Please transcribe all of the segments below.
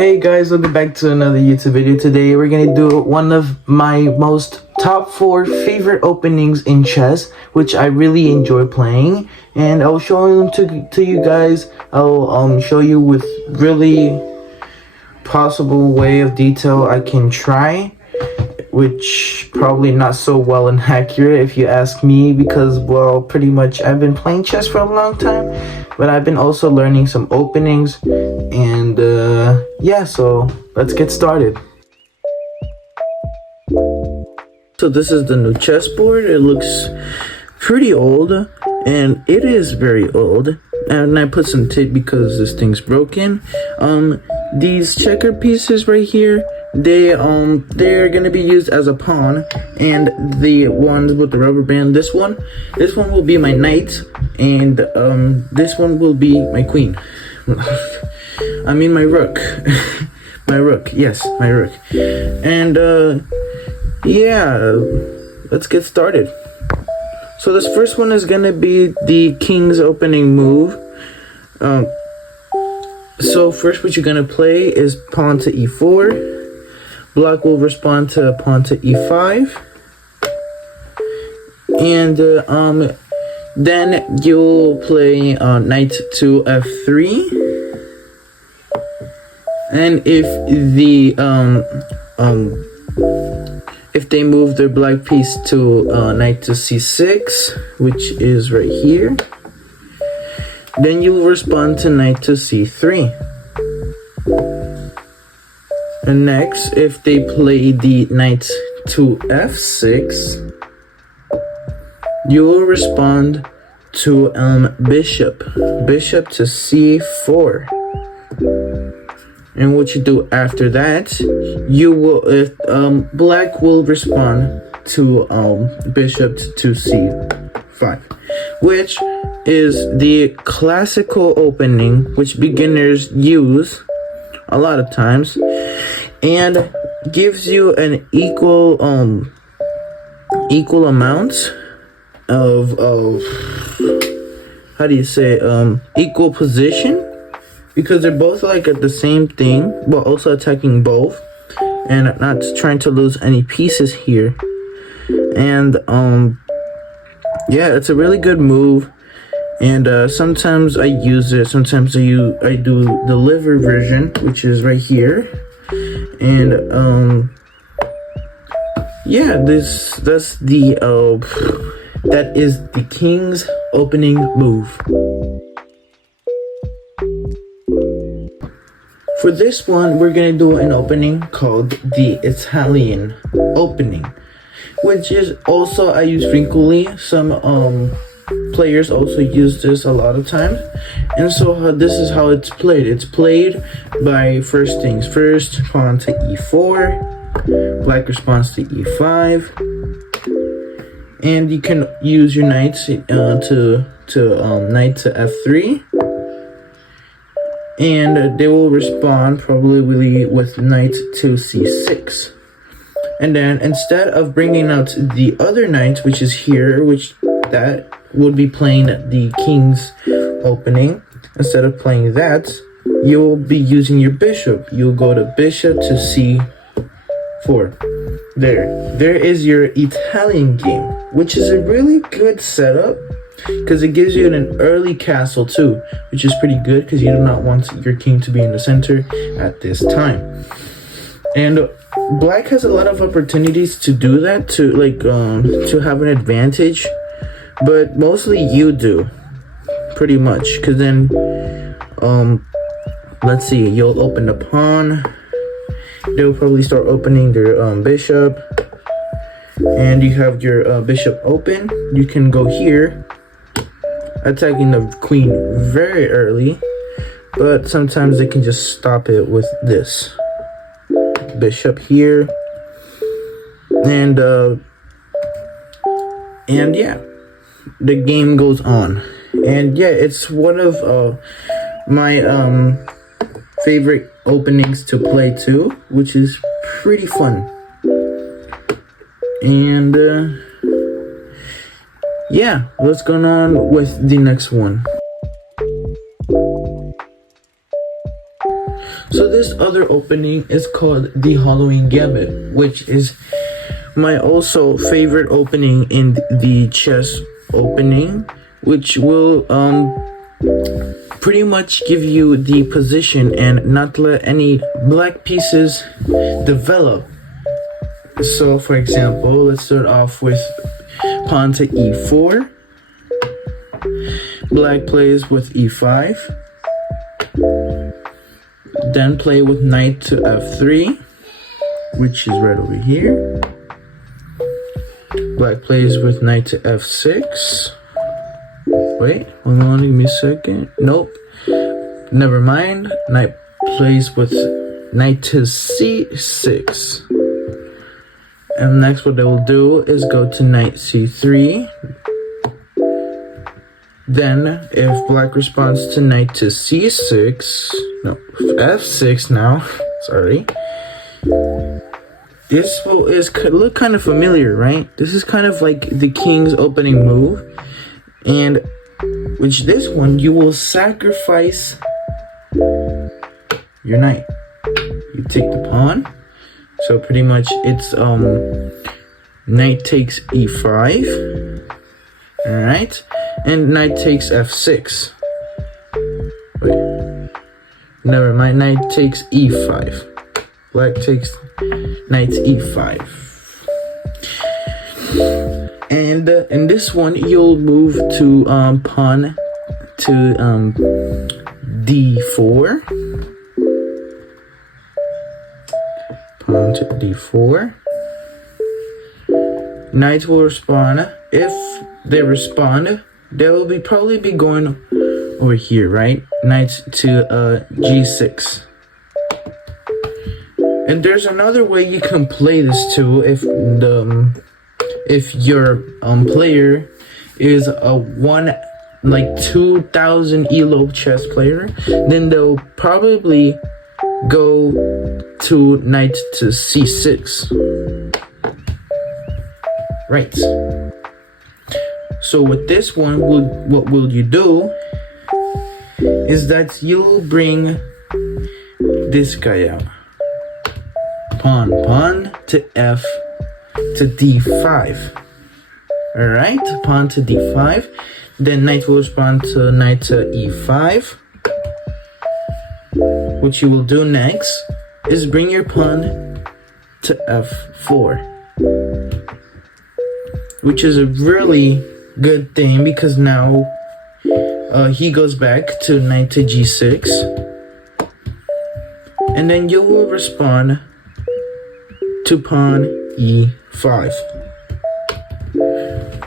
Hey guys, welcome back to another YouTube video. Today we're gonna do one of my most top 4 favorite openings in chess, which I really enjoy playing, and I'll show them to you guys. I'll show you with really possible way of detail I can try, which probably not so well and accurate if you ask me, because well, pretty much I've been playing chess for a long time, but I've been also learning some openings, and yeah, so let's get started. So this is the new chessboard. It looks pretty old, and it is very old, and I put some tape because this thing's broken. These checker pieces right here, they're gonna be used as a pawn, and the ones with the rubber band, this one will be my knight, and this one will be my queen. I mean my rook. My rook, yes, my rook. And yeah, let's get started. So this first one is gonna be the king's opening move. So first what you're gonna play is pawn to e4. Black will respond to pawn to e5. And then you'll play knight to f3. And if they move their black piece to knight to c6, which is right here, then you will respond to knight to c3. And next, if they play the knight to f6, you will respond to bishop to c4. And what you do after that, you will, if black will respond to bishop to c5, which is the classical opening which beginners use a lot of times, and gives you an equal amount of how do you say, equal position, because they're both like at the same thing, but also attacking both, and not trying to lose any pieces here. And yeah, it's a really good move, and sometimes I use it, sometimes I do the liver version, which is right here. And yeah, that is the king's opening move. For this one, we're gonna do an opening called the Italian opening, which is also I use frequently. Some players also use this a lot of times, and so this is how it's played. It's played by first things first, pawn to e4, black responds to e5, and you can use your knight to knight to f3. And they will respond probably with knight to c6. And then instead of bringing out the other knight, which is here, which that would be playing the king's opening, instead of playing that, you'll be using your bishop. You'll go to bishop to c4. There is your Italian game, which is a really good setup, because it gives you an early castle too, which is pretty good because you do not want your king to be in the center at this time. And black has a lot of opportunities to do that, to to have an advantage, but mostly you do, pretty much, because then let's see, you'll open the pawn, they'll probably start opening their bishop, and you have your bishop open. You can go here, attacking the queen very early, but sometimes they can just stop it with this bishop here, and yeah, the game goes on. And yeah, it's one of my favorite openings to play too, which is pretty fun. And yeah, let's go on with the next one. So this other opening is called the Halloween Gambit, which is my also favorite opening in the chess opening, which will pretty much give you the position and not let any black pieces develop. So for example, let's start off with pawn to e4. Black plays with e5. Then play with knight to f3, which is right over here. Black plays with knight to f6. Wait, hold on, give me a second. Nope, never mind. Knight plays with knight to c6. And next what they will do is go to knight c3. Then if black responds to knight to c6, no, f6 now, sorry. This look kind of familiar, right? This is kind of like the king's opening move. And which this one, you will sacrifice your knight. You take the pawn. So pretty much it's knight takes e5. Alright. And knight takes f6. Wait. Never mind. Knight takes e5. Black takes knight e5. And in this one, you'll move to pawn to d4. Pawn to d4. Knight will respond. If they respond, they'll probably be going over here, right? Knight to g6. And there's another way you can play this too. If your player is a 2000 elo chess player, then they'll probably go to knight to c6. Right. So with this one, what will you do is that you'll bring this guy out. Pawn to f to d5. Alright, pawn to d5. Then knight will respond to knight to e5. What you will do next is bring your pawn to f4. Which is a really good thing because now he goes back to knight to g6. And then you will respond to pawn e5.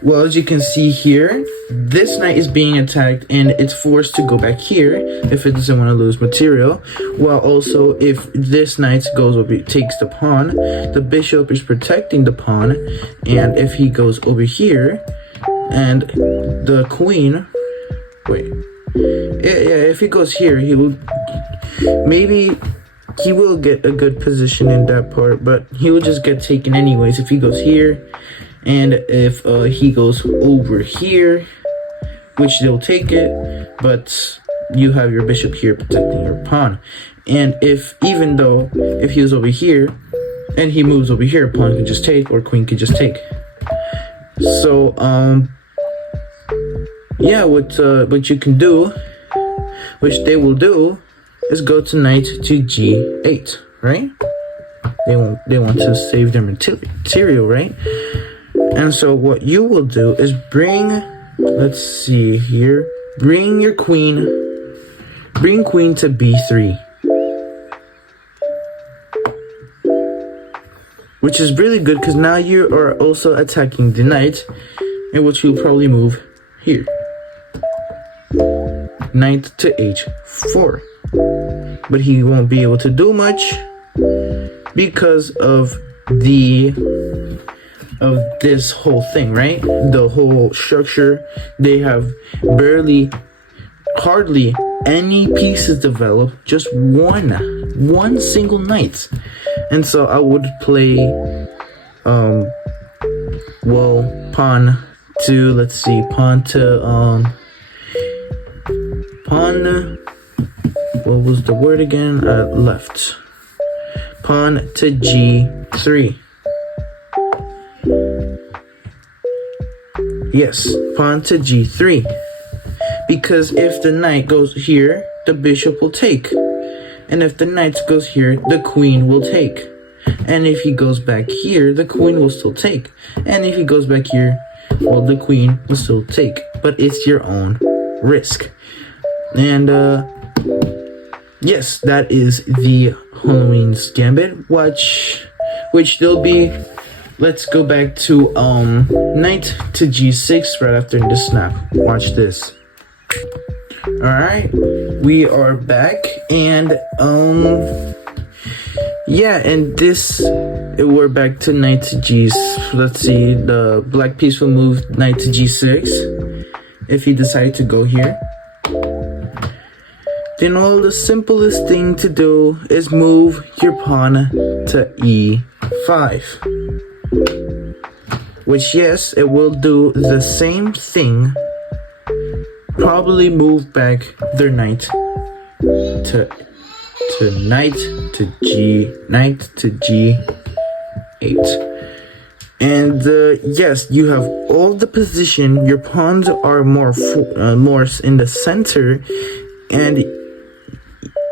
Well, as you can see here, this knight is being attacked and it's forced to go back here if it doesn't want to lose material. While also, if this knight goes over, takes the pawn, the bishop is protecting the pawn. And if he goes over here, and the queen, if he goes here, he will get a good position in that part, but he will just get taken anyways if he goes here. And if he goes over here, which they'll take it, but you have your bishop here protecting your pawn. And if he was over here and he moves over here, pawn can just take or queen can just take. So yeah, what you can do, which they will do, is go to knight to g8, right? They want to save their material, right? And so what you will do is bring queen to b3. Which is really good because now you are also attacking the knight, and which you'll probably move here. Knight to h4. But he won't be able to do much because of this whole thing, right? The whole structure, they have hardly any pieces developed, just one single knight. And so I would play pawn to what was the word again? Left. Pawn to g3. Yes, pawn to g3. Because if the knight goes here, the bishop will take. And if the knight goes here, the queen will take. And if he goes back here, the queen will still take. And if he goes back here, well, the queen will still take. But it's your own risk. And, yes, that is the Halloween's Gambit. Which there'll be, let's go back to, knight to g6 right after the snap. Watch this. Alright, we are back, and, yeah, and we're back to knight to g6. Let's see, the black piece will move knight to g6 if he decides to go here. Then all the simplest thing to do is move your pawn to e5. Which, yes, it will do the same thing. Probably move back their knight to knight to g8. And yes, you have all the position. Your pawns are more in the center, and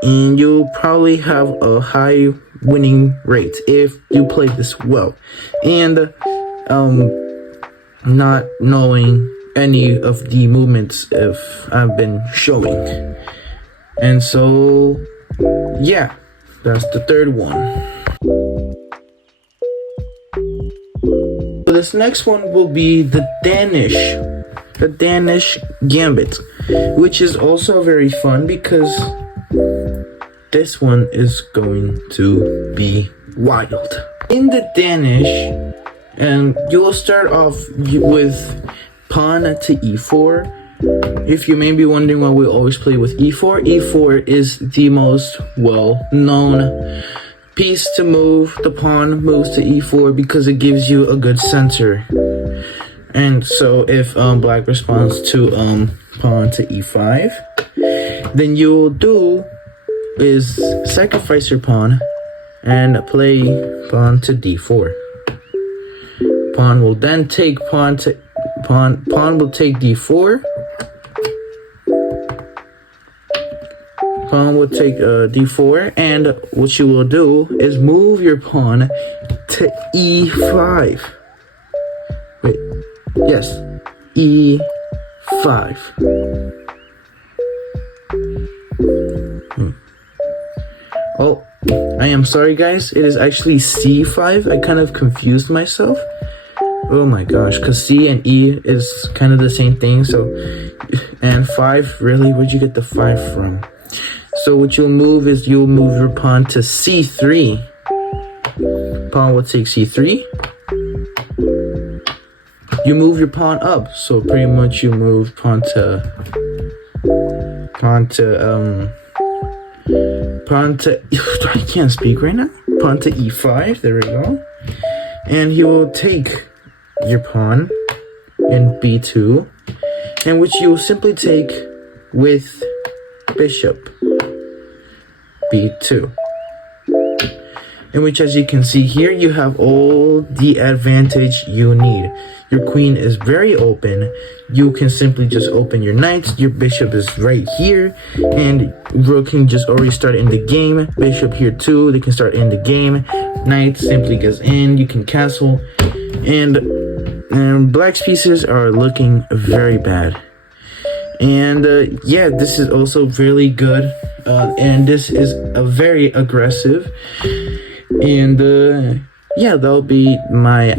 you'll probably have a high winning rate if you play this well. And not knowing any of the movements if I've been showing. And so, yeah, that's the third one. So this next one will be the Danish Gambit, which is also very fun because this one is going to be wild. In the Danish, and you will start off with pawn to e4. If you may be wondering why we always play with e4, e4 is the most well-known piece to move. The pawn moves to e4 because it gives you a good center. And so if black responds to pawn to e5, then you'll do is sacrifice your pawn and play pawn to d4. Pawn will then take pawn will take d4. Pawn will take d4, and what you will do is move your pawn to e5. Wait, yes, e5. Oh, I am sorry guys, it is actually c5. I kind of confused myself. Oh my gosh, because C and E is kind of the same thing, so, and 5, really, where'd you get the 5 from? So what you'll move is you'll move your pawn to c3. Pawn will take c3. You move your pawn up, so pretty much you move pawn to I can't speak right now. Pawn to e5, there we go. And he will take your pawn in b2, and which you will simply take with bishop b2, in which, as you can see here, you have all the advantage you need. Your queen is very open. You can simply just open your knights. Your bishop is right here, and rook can just already start in the game. Bishop here too, they can start in the game. Knight simply goes in, you can castle, and black's pieces are looking very bad. And yeah, this is also really good, and this is a very aggressive. And yeah, that'll be my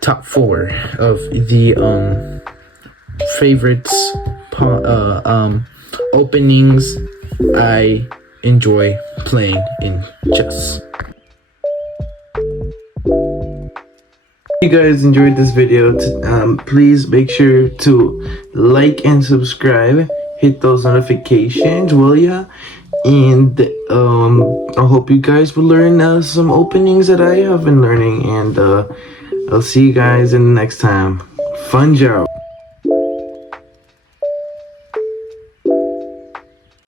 top 4 of the favorites openings I enjoy playing in chess. If you guys enjoyed this video, please make sure to like and subscribe, hit those notifications, will ya? And I hope you guys will learn some openings that I have been learning, and I'll see you guys in the next time. Fun job.